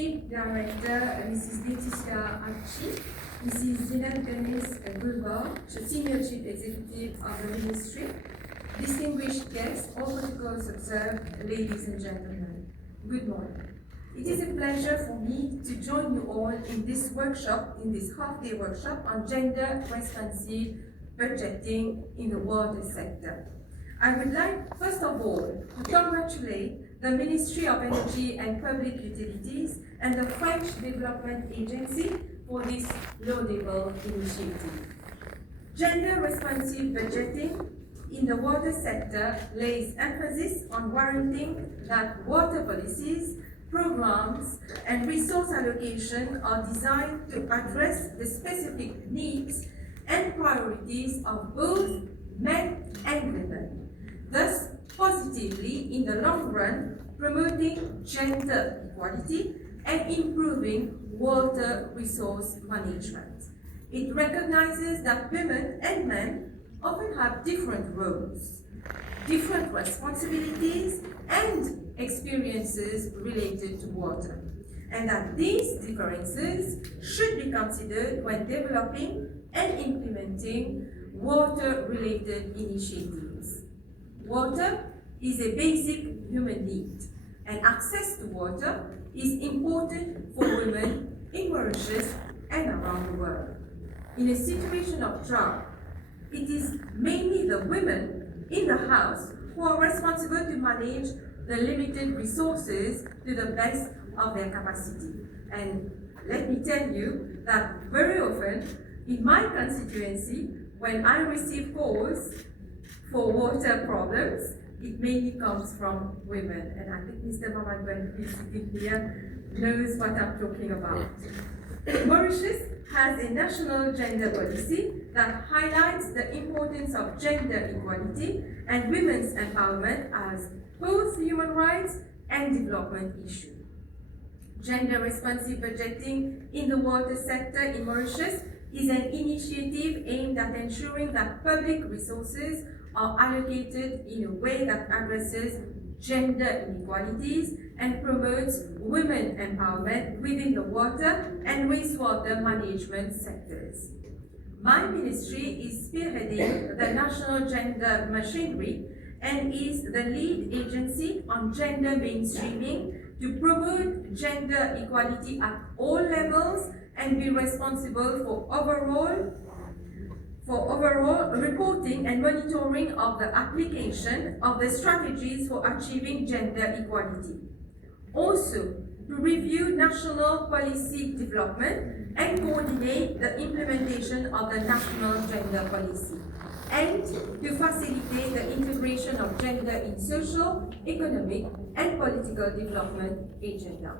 Executive Director, Mrs. Laetitia Archie, Mrs. Zineb Dennis Gulbar, Senior Chief Executive of the Ministry, distinguished guests, all protocols observed, ladies and gentlemen, good morning. It is a pleasure for me to join you all in this workshop, in this half-day workshop on gender responsive budgeting in the water sector. I would like, first of all, to congratulate the Ministry of Energy and Public Utilities and the French Development Agency for this laudable initiative. Gender responsive budgeting in the water sector lays emphasis on warranting that water policies, programs, and resource allocation are designed to address the specific needs and priorities of both men and women, thus positively, in the long run, promoting gender equality and improving water resource management. It recognizes that women and men often have different roles, different responsibilities, and experiences related to water, and that these differences should be considered when developing and implementing water-related initiatives. Water is a basic human need, and access to water is important for women in Mauritius and around the world. In a situation of drought, it is mainly the women in the house who are responsible to manage the limited resources to the best of their capacity. And let me tell you that very often in my constituency, when I receive calls for water problems, it mainly comes from women. And I think Mr. Mamadou, who is sitting here, knows what I'm talking about. Mauritius has a national gender policy that highlights the importance of gender equality and women's empowerment as both human rights and development issue. Gender responsive budgeting in the water sector in Mauritius is an initiative aimed at ensuring that public resources are allocated in a way that addresses gender inequalities and promotes women empowerment within the water and wastewater management sectors. My ministry is spearheading the national gender machinery and is the lead agency on gender mainstreaming to promote gender equality at all levels and be responsible for overall reporting and monitoring of the application of the strategies for achieving gender equality. Also, to review national policy development and coordinate the implementation of the national gender policy, and to facilitate the integration of gender in social, economic, and political development agenda.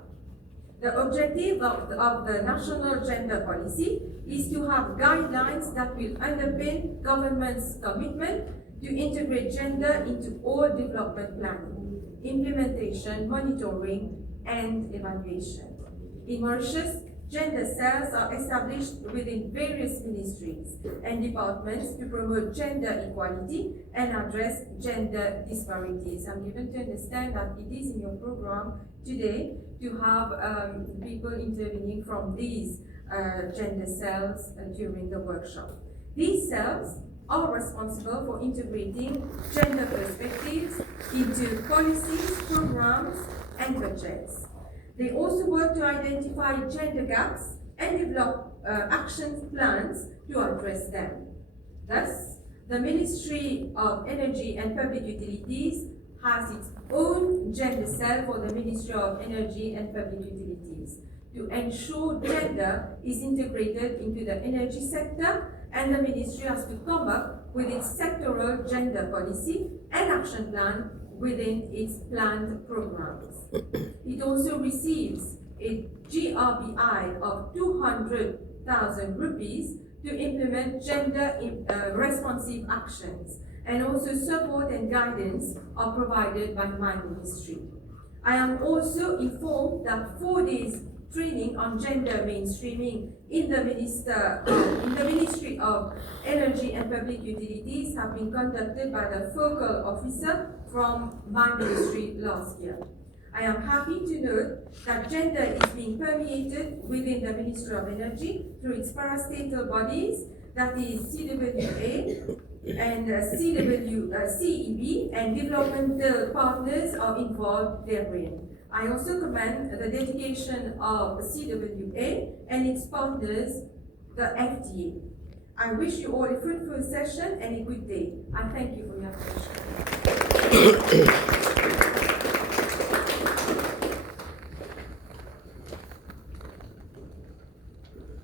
The objective of the national gender policy is to have guidelines that will underpin government's commitment to integrate gender into all development planning, implementation, monitoring, and evaluation. In Mauritius, gender cells are established within various ministries and departments to promote gender equality and address gender disparities. I'm given to understand that it is in your program today to have people intervening from these gender cells during the workshop. These cells are responsible for integrating gender perspectives into policies, programs, and budgets. They also work to identify gender gaps and develop action plans to address them. Thus, the Ministry of Energy and Public Utilities has its own gender cell for the Ministry of Energy and Public Utilities to ensure gender is integrated into the energy sector, and the ministry has to come up with its sectoral gender policy and action plan within its planned programs. It also receives a GRBI of 200,000 rupees to implement gender responsive actions, and also support and guidance are provided by my ministry. I am also informed that 4 days training on gender mainstreaming in the Ministry of Energy and Public Utilities have been conducted by the focal officer from my ministry last year. I am happy to note that gender is being permeated within the Ministry of Energy through its parastatal bodies, that is CWA and CEB, and developmental partners are involved therein. I also commend the dedication of CWA and its partners, the FDA. I wish you all a fruitful session and a good day. I thank you for your attention.